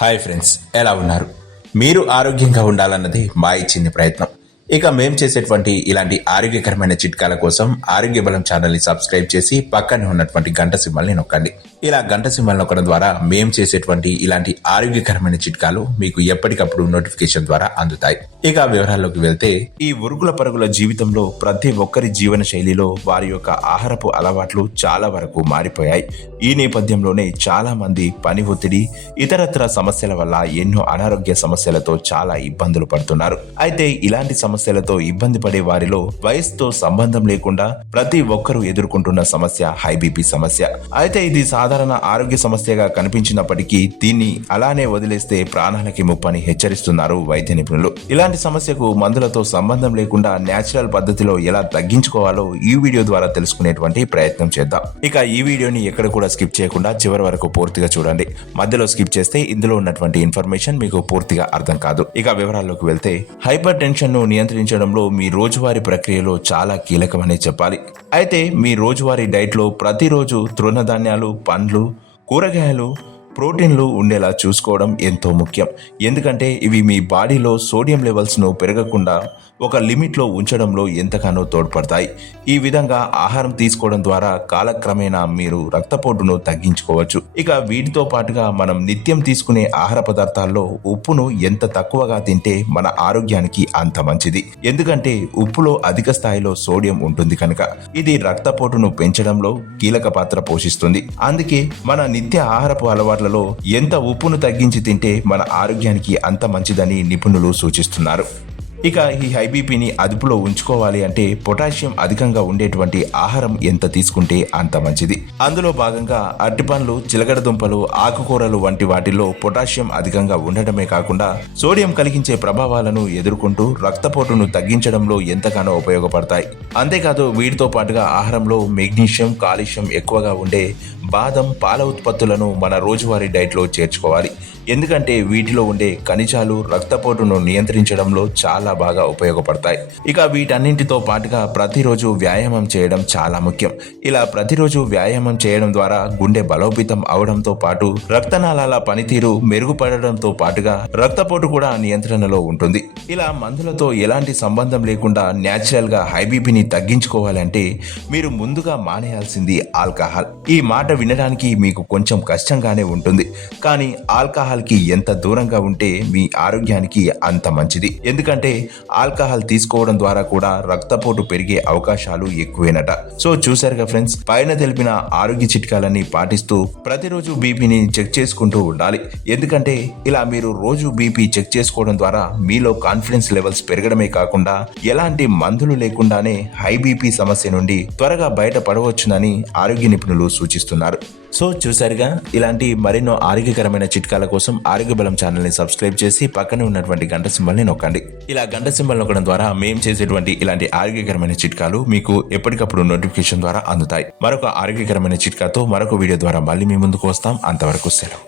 Hi friends, ఎలా ఉన్నారు? మీరు ఆరోగ్యంగా ఉండాలన్నది మా చిన్ని ప్రయత్నం. ఇక మేం చేసేటువంటి ఇలాంటి ఆరోగ్యకరమైన చిట్కాల కోసం ఆరోగ్య బలం ఛానల్ని సబ్స్క్రైబ్ చేసి పక్కనే ఉన్నటువంటి గంట సింబల్ని నొక్కండి. ఇలా గంట సింబల్ నొక్కడం ద్వారా మేం చేసేటువంటి ఇలాంటి ఆరోగ్యకరమైన చిట్కాలు మీకు ఎప్పటికప్పుడు నోటిఫికేషన్ ద్వారా అందుతాయి. ఇక వివరాల్లోకి వెళ్తే, ఈ ఉరుగుల పరుగుల జీవితంలో ప్రతి ఒక్కరి జీవన శైలిలో వారి యొక్క ఆహారపు అలవాట్లు చాలా వరకు మారిపోయాయి. ఈ నేపథ్యంలోనే చాలా మంది పని ఒత్తిడి, ఇతరత్ర సమస్యల వల్ల ఎన్నో అనారోగ్య సమస్యలతో చాలా ఇబ్బందులు పడుతున్నారు. అయితే ఇలాంటి సమస్యలతో ఇబ్బంది పడే వారిలో వయసుతో సంబంధం లేకుండా ప్రతి ఒక్కరూ ఎదుర్కొంటున్న సమస్య హై బీపీ సమస్య. అయితే ఇది సాధారణ ఆరోగ్య సమస్యగా కనిపించినప్పటికీ దీన్ని అలానే వదిలేస్తే ప్రాణాలకి ముప్పని హెచ్చరిస్తున్నారు వైద్య నిపుణులు. ఇలాంటి సమస్యకు మందులతో సంబంధం లేకుండా నేచురల్ పద్ధతిలో ఎలా తగ్గించుకోవాలో ఈ వీడియో ద్వారా తెలుసుకునేటువంటి ప్రయత్నం చేద్దాం. ఇక ఈ వీడియోని ఎక్కడ కూడా స్కిప్ చేయకుండా చివరి వరకు పూర్తిగా చూడండి. మధ్యలో స్కిప్ చేస్తే ఇందులో ఉన్నటువంటి ఇన్ఫర్మేషన్ మీకు పూర్తిగా అర్థం కాదు. ఇక వివరాల్లోకి వెళ్తే, హైపర్ టెన్షన్ ను నియంత్రించడంలో మీ రోజువారీ ప్రక్రియలో చాలా కీలకమనే చెప్పాలి. అయితే మీ రోజువారీ డైట్ లో ప్రతిరోజు తృణధాన్యాలు, పండ్లు, కూరగాయలు, ప్రోటీన్లు ఉండేలా చూసుకోవడం ఎంతో ముఖ్యం. ఎందుకంటే ఇవి మీ బాడీలో సోడియం లెవెల్స్ ను పెరగకుండా ఒక లిమిట్లో ఉంచడంలో ఎంతగానో తోడ్పడతాయి. ఈ విధంగా ఆహారం తీసుకోవడం ద్వారా కాలక్రమేణా మీరు రక్తపోటును తగ్గించుకోవచ్చు. ఇక వీటితో పాటుగా మనం నిత్యం తీసుకునే ఆహార పదార్థాల్లో ఉప్పును ఎంత తక్కువగా తింటే మన ఆరోగ్యానికి అంత మంచిది. ఎందుకంటే ఉప్పులో అధిక స్థాయిలో సోడియం ఉంటుంది కనుక ఇది రక్తపోటును పెంచడంలో కీలక పాత్ర పోషిస్తుంది. అందుకే మన నిత్య ఆహారపు అలవాట్లలో ఎంత ఉప్పును తగ్గించి తింటే మన ఆరోగ్యానికి అంత మంచిదని నిపుణులు సూచిస్తున్నారు. ఇక ఈ హై బీపీని అదుపులో ఉంచుకోవాలి అంటే పొటాషియం అధికంగా ఉండేటువంటి ఆహారం ఎంత తీసుకుంటే అంత మంచిది. అందులో భాగంగా అరటిపండ్లు, చిలకడ దుంపలు, ఆకుకూరలు వంటి వాటిల్లో పొటాషియం అధికంగా ఉండటమే కాకుండా సోడియం కలిగించే ప్రభావాలను ఎదుర్కొంటూ రక్తపోటును తగ్గించడంలో ఎంతగానో ఉపయోగపడతాయి. అంతేకాదు వీటితో పాటుగా ఆహారంలో మెగ్నీషియం, కాల్షియం ఎక్కువగా ఉండే బాదం, పాల ఉత్పత్తులను మన రోజువారీ డైట్లో చేర్చుకోవాలి. ఎందుకంటే వీటిలో ఉండే ఖనిజాలు రక్తపోటును నియంత్రించడంలో చాలా బాగా ఉపయోగపడతాయి. ఇక వీటన్నింటితో పాటుగా ప్రతిరోజు వ్యాయామం చేయడం చాలా ముఖ్యం. ఇలా ప్రతిరోజు వ్యాయామం చేయడం ద్వారా గుండె బలోపేతం అవడంతో పాటు రక్తనాళాల పనితీరు మెరుగుపడడంతో పాటుగా రక్తపోటు కూడా నియంత్రణలో ఉంటుంది. ఇలా మందులతో ఎలాంటి సంబంధం లేకుండా న్యాచురల్ గా హై బీపీని తగ్గించుకోవాలంటే మీరు ముందుగా మానేయాల్సింది ఆల్కహాల్. ఈ మాట వినడానికి మీకు కొంచెం కష్టంగానే ఉంటుంది, కానీ ఆల్కహాల్ కి ఎంత దూరంగా ఉంటే మీ ఆరోగ్యానికి అంత మంచిది. ఎందుకంటే ఆల్కహాల్ తీసుకోవడం ద్వారా కూడా రక్తపోటు పెరిగే అవకాశాలు ఎక్కువేనట. సో చూసారుగా ఫ్రెండ్స్, పైన తెలిపిన ఆరోగ్య చిట్కాలన్నీ పాటిస్తూ ప్రతిరోజు బీపీని చెక్ చేసుకుంటూ ఉండాలి. ఎందుకంటే ఇలా మీరు రోజు బీపీ చెక్ చేసుకోవడం ద్వారా మీలో కాన్ఫిడెన్స్ లెవెల్స్ పెరగడమే కాకుండా ఎలాంటి మందులు లేకుండానే హై బీపీ సమస్య నుండి త్వరగా బయటపడవచ్చునని ఆరోగ్య నిపుణులు సూచిస్తున్నారు. సో చూసారుగా, ఇలాంటి మరెన్నో ఆరోగ్యకరమైన చిట్కాల కోసం ఆరోగ్య బలం ఛానల్ని సబ్స్క్రైబ్ చేసి పక్కనే ఉన్నటువంటి గంట సింబల్ని నొక్కండి. ఇలా గంట సింబల్ నొక్కడం ద్వారా మేము చేసేటువంటి ఇలాంటి ఆరోగ్యకరమైన చిట్కాలు మీకు ఎప్పటికప్పుడు నోటిఫికేషన్ ద్వారా అందుతాయి. మరొక ఆరోగ్యకరమైన చిట్కాతో మరొక వీడియో ద్వారా మళ్ళీ మీ ముందుకు వస్తాం. అంతవరకు సెలవు.